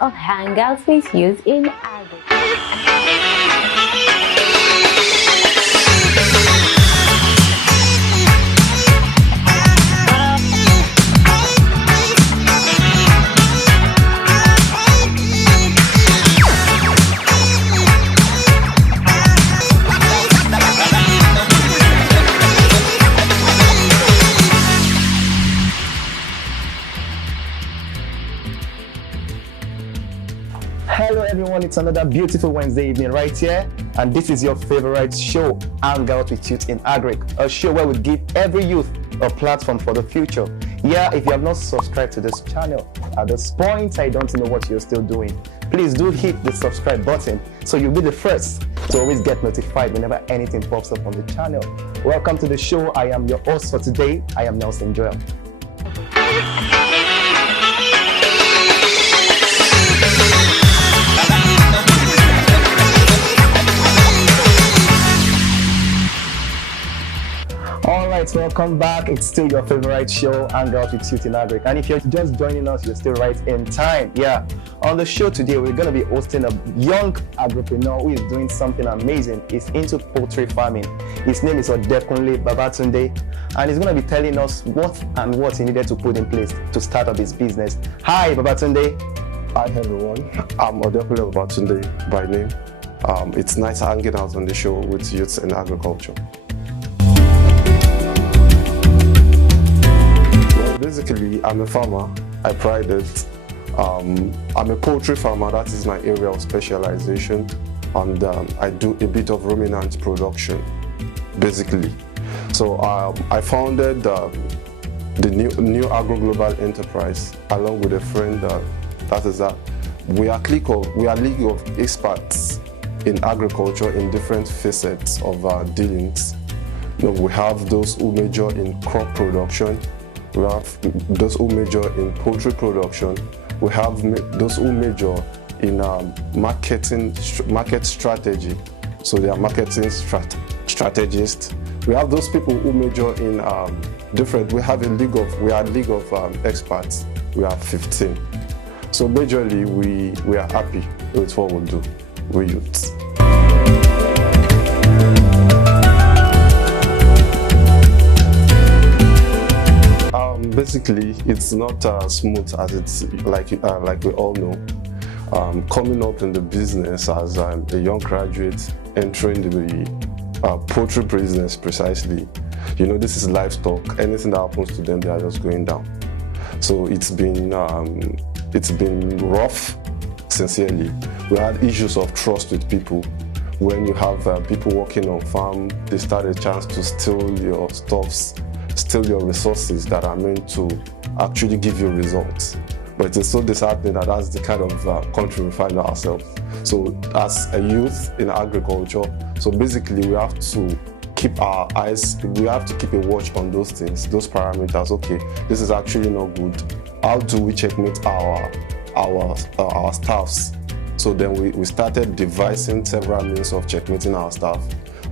of hangouts with youth in Agro. Hello everyone, it's another beautiful Wednesday evening right here, and this is your favorite show, Hangout with Youth in Agro, a show where we give every youth a platform for the future. Yeah, if you have not subscribed to this channel, at this point I don't know what you're still doing. Please do hit the subscribe button so you'll be the first to always get notified whenever anything pops up on the channel. Welcome to the show. I am your host for today. I am Nelson Joel. Alright, welcome back. It's still your favorite show, Hangout with Youth in Agro. And if you're just joining us, you're still right in time. Yeah, on the show today, we're going to be hosting a young agripreneur who is doing something amazing. He's into poultry farming. His name is Odekunle Babatunde, and he's going to be telling us what he needed to put in place to start up his business. Hi, Babatunde. Hi everyone, I'm Odekunle Babatunde by name. It's nice hanging out on the show with youths in agriculture. Basically, I'm a farmer. I pride it. I'm a poultry farmer. That is my area of specialization, and I do a bit of ruminant production, basically. So I founded the new Agro Global Enterprise along with a friend. We are a league of experts in agriculture in different facets of our dealings. We have those who major in crop production. We have those who major in poultry production. We have those who major in market strategy. So they are marketing strategists. We have those people who major in we are a league of experts. We are 15. So majorly we are happy with what we do. We youths. Basically, it's not smooth as it's like we all know. Coming up in the business as a young graduate entering the poultry business precisely, this is livestock. Anything that happens to them, they are just going down. So it's been rough. Sincerely, we had issues of trust with people. When you have people working on farm, they start a chance to steal your stuffs, steal your resources that are meant to actually give you results. But it is so disheartening that that's the kind of country we find ourselves. So as a youth in agriculture, so basically we have to keep our eyes, we have to keep a watch on those things, those parameters. Okay, this is actually not good. How do we checkmate our staffs? So then we started devising several means of checkmating our staff.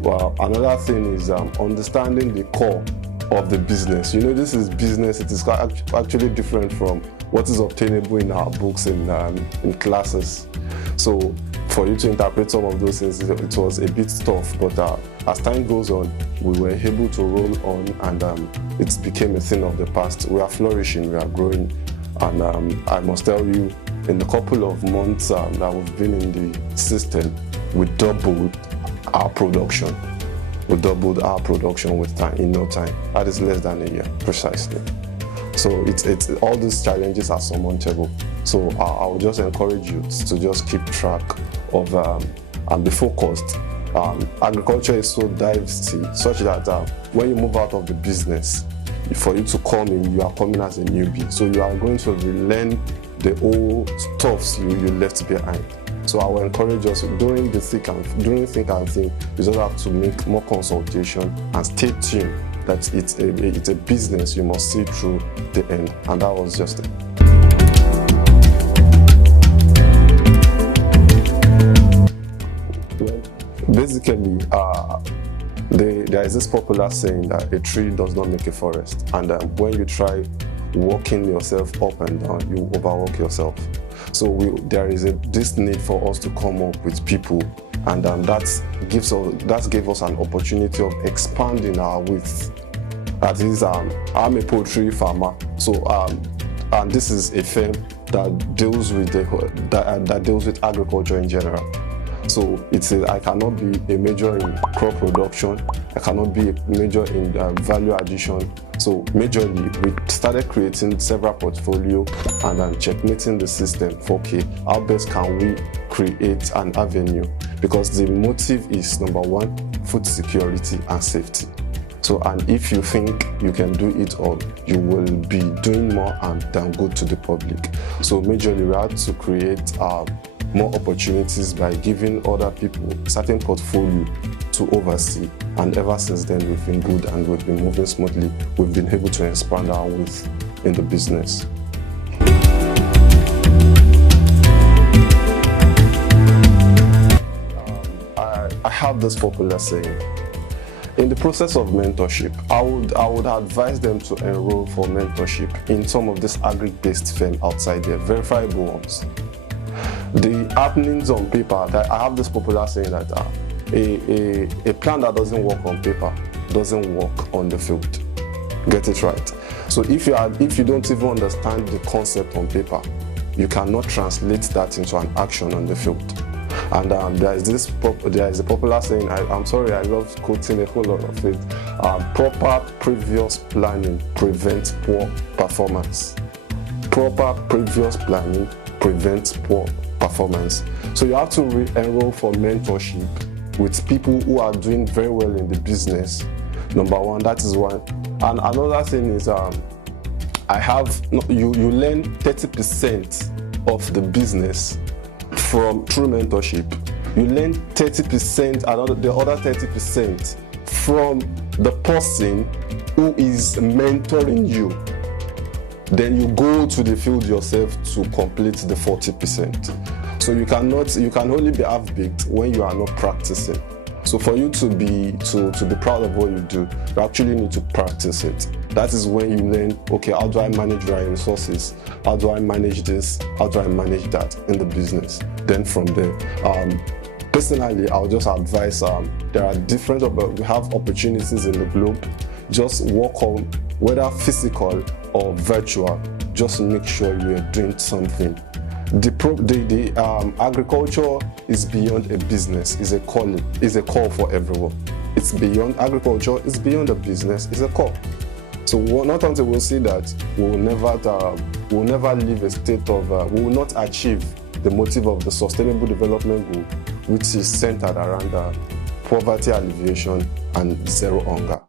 Well, another thing is understanding the core of the business. This is business. It is actually different from what is obtainable in our books in classes. So for you to interpret some of those things, it was a bit tough. But as time goes on, we were able to roll on, and it became a thing of the past. We are flourishing. We are growing, and I must tell you, in a couple of months that we've been in the system, we doubled our production. We doubled our production with time, in no time. That is less than a year, precisely. So it's all these challenges are surmountable. So I would just encourage you to just keep track of and be focused. Agriculture is so diverse, such that when you move out of the business, for you to come in, you are coming as a newbie. So you are going to relearn the old stuffs you left behind. So I will encourage us during think and think, you just have to make more consultation and stay tuned that it's a business you must see through the end. And that was just it. Basically, there is this popular saying that a tree does not make a forest, and when you try walking yourself up and down, you overwork yourself. So there is this need for us to come up with people, and that gave us an opportunity of expanding our width. That is, I'm a poultry farmer, so and this is a firm that deals with that deals with agriculture in general. So I cannot be a major in crop production, I cannot be a major in value addition. So majorly, we started creating several portfolio and checkmating the system for, okay, how best can we create an avenue? Because the motive is, number one, food security and safety. So, and if you think you can do it all, you will be doing more than good to the public. So majorly, we had to create more opportunities by giving other people certain portfolio to oversee, and ever since then we've been good and we've been moving smoothly. We've been able to expand our width in the business. I have this popular saying: in the process of mentorship, I would advise them to enroll for mentorship in some of this agri-based firm outside there, verifiable ones. The happenings on paper, that I have this popular saying that a plan that doesn't work on paper doesn't work on the field. Get it right. So if you don't even understand the concept on paper, you cannot translate that into an action on the field. And there is a popular saying, I'm sorry, I love quoting a whole lot of it. Proper previous planning prevents poor performance. Proper previous planning prevents poor performance. So you have to enroll for mentorship with people who are doing very well in the business. Number one, that is one. And another thing is, you learn 30% of the business through mentorship. You learn 30%, the other 30% from the person who is mentoring you. Then you go to the field yourself to complete the 40%. So you can only be half-baked when you are not practicing. So for you to be proud of what you do, you actually need to practice it. That is when you learn, okay, how do I manage my resources? How do I manage this? How do I manage that in the business? Then from there, personally, I'll just advise, there are we have opportunities in the globe. Just work on, whether physical or virtual, just make sure you are doing something. Agriculture is beyond a business, is a call for everyone. It's beyond agriculture, it's beyond a business, it's a call. So not until we'll see that, we will never live a state of, we will not achieve the motive of the Sustainable Development Goal, which is centered around poverty alleviation and zero hunger.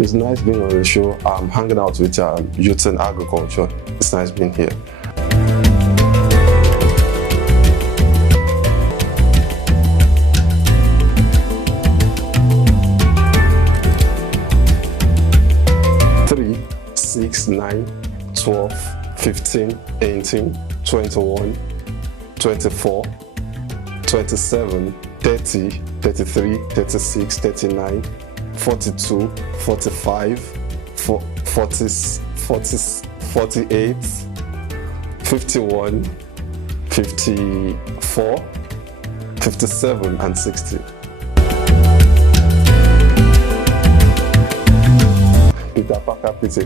It's nice being on the show. I'm hanging out with youth in agriculture. It's nice being here. Three, 6, 9, 12, 15, 18, 21, 24, 27, 30, 33, 36, 39, 42, 45, 40, 48, 51, 54, 57, and 60. Peter Parker pick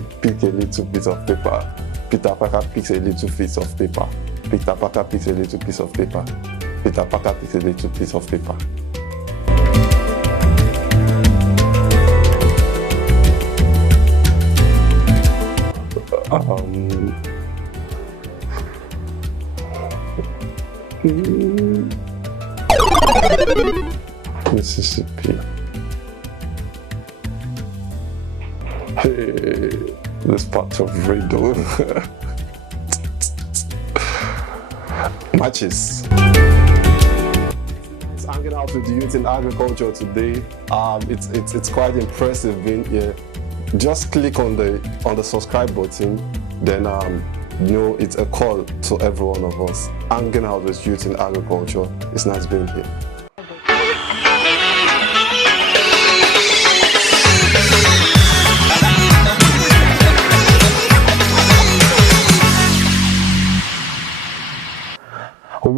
a little bit of paper. Peter Parker picks a little piece of paper. Peter Parker picks a little piece of paper. Peter Parker picks a little piece of paper. Mississippi. Hey, this part of riddle. Matches. It's hanging out with the youth in agriculture today. It's quite impressive being here. Just click on the subscribe button, then it's a call to every one of us. Hanging out with youth in agriculture. It's nice being here.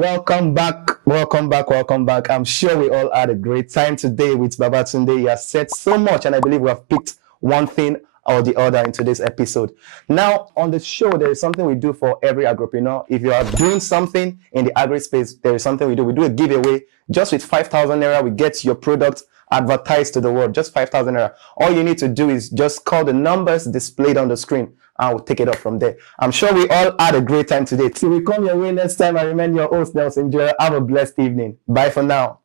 welcome back, welcome back, welcome back. I'm sure we all had a great time today with Babatunde. He has said so much, and I believe we have picked one thing or the other in today's episode. Now, on the show, there is something we do for every agripreneur. If you are doing something in the agri space, there is something we do. We do a giveaway. Just with 5,000 naira, we get your product advertised to the world. Just 5,000 naira. All you need to do is just call the numbers displayed on the screen, and we'll take it up from there. I'm sure we all had a great time today. Till we come your way next time, I remain your host, Nelson Joel. Have a blessed evening. Bye for now.